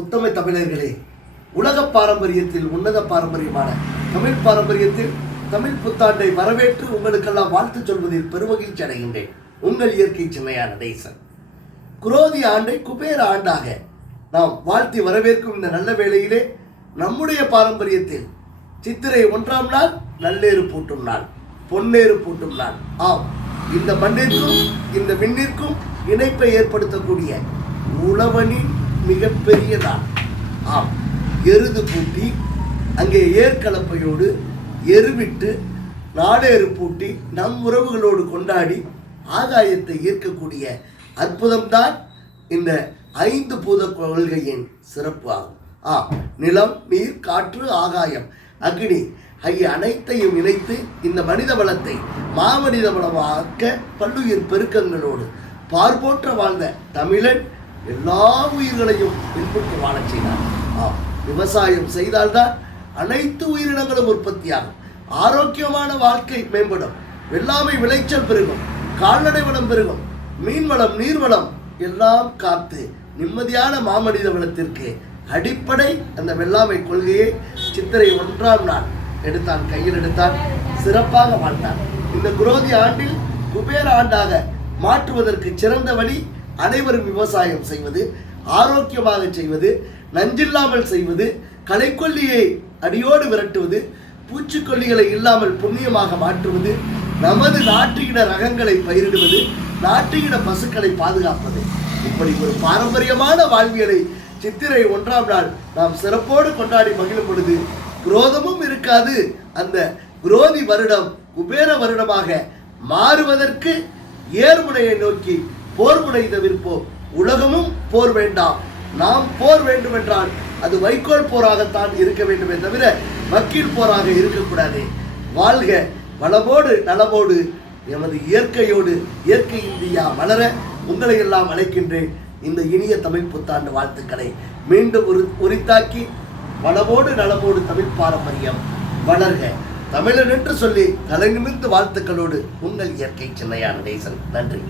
உத்தம தமிழர்களே உலக பாரம்பரியத்தில் உன்னத பாரம்பரியமான தமிழ் பாரம்பரியத்தில் தமிழ் புத்தாண்டை வரவேற்று உங்களுக்கெல்லாம் வாழ்த்து சொல்வதில் பெருமகிழ்ச்சி அடைகின்றேன். உங்கள் இயற்கை சின்னையான நேசன் குரோதி ஆண்டை குபேர ஆண்டாக நாம் வாழ்த்தி வரவேற்கும் இந்த நல்ல வேளையிலே நம்முடைய பாரம்பரியத்தில் சித்திரை ஒன்றாம் நாள் நல்லேறு பூட்டும் நாள் பொன்னேறு பூட்டும் நாள். ஆம் இந்த மண்ணிற்கும் இந்த விண்ணிற்கும் இணைப்பை ஏற்படுத்தக்கூடிய உழவனின் மிகப்பெரியதான் ஆம். எருது பூட்டி அங்கே ஏற்கலப்பையோடு எருவிட்டு நாடேறு பூட்டி நம் உறவுகளோடு கொண்டாடி ஆகாயத்தை ஈர்க்கக்கூடிய அற்புதம்தான் இந்த ஐந்து பூத கொள்கையின் சிறப்பு ஆகும். ஆ நிலம் நீர் காற்று ஆகாயம் அக்னி ஆகிய அனைத்தையும் இணைத்து இந்த மனித வளத்தை மாமனித வளமாக்க பல்லுயிர் பெருக்கங்களோடு பார்போற்ற வாழ்ந்த தமிழன் எல்லா உயிர்களையும் பின்பற்றி வாழச் செய்தார். ஆம் விவசாயம் செய்தால்தான் அனைத்து உயிரினங்களும் உற்பத்தியாகும். ஆரோக்கியமான வாழ்க்கை மேம்படும். வெள்ளாமை விளைச்சல் பெருகும். கால்நடை வளம் பெருகும். மீன் வளம் நீர் வளம் எல்லாம் காத்து நிம்மதியான மாமனித வளத்திற்கு அடிப்படை அந்த வெள்ளாமை கொள்கையை சித்திரை ஒன்றாம் நாள் எடுத்தான் கையில் எடுத்தான் சிறப்பாக வாழ்ந்தான். இந்த குரோதி ஆண்டில் குபேர ஆண்டாக மாற்றுவதற்கு சிறந்த வழி அனைவரும் விவசாயம் செய்வது ஆரோக்கியமாக செய்வது நஞ்சில்லாமல் செய்வது களைக்கொல்லியை அடியோடு விரட்டுவது பூச்சிக்கொல்லிகளை இல்லாமல் புண்ணியமாக மாற்றுவது நமது நாட்டு ரகங்களை பயிரிடுவது நாட்டு பசுக்களை பாதுகாப்பது. இப்படி ஒரு பாரம்பரியமான வாழ்வியலை சித்திரை ஒன்றாம் நாள் நாம் சிறப்போடு கொண்டாடி மகிழும் பொழுது குரோதமும் இருக்காது. அந்த குரோதி வருடம் குபேர வருடமாக மாறுவதற்கு ஏர்முனையை நோக்கி போர் முனை தவிர்ப்போம். உலகமும் போர் வேண்டாம். நாம் போர் வேண்டுமென்றால் அது வைக்கோல் போராகத்தான் இருக்க வேண்டுமே தவிர வக்கீல் போராக இருக்கக்கூடாது. வாழ்க வளமோடு நலமோடு எமது இயற்கையோடு இயற்கை இந்தியா வளர உங்களை எல்லாம் அழைக்கின்றேன். இந்த இனிய தமிழ் புத்தாண்டு வாழ்த்துக்களை மீண்டும் உரு உரித்தாக்கி வளமோடு நலமோடு தமிழ் பாரம்பரியம் வளர்க. தமிழன் என்று சொல்லி தலை நிமிர்ந்து வாழ்த்துக்களோடு உங்கள் இயற்கை சின்னையான நேசன். நன்றி.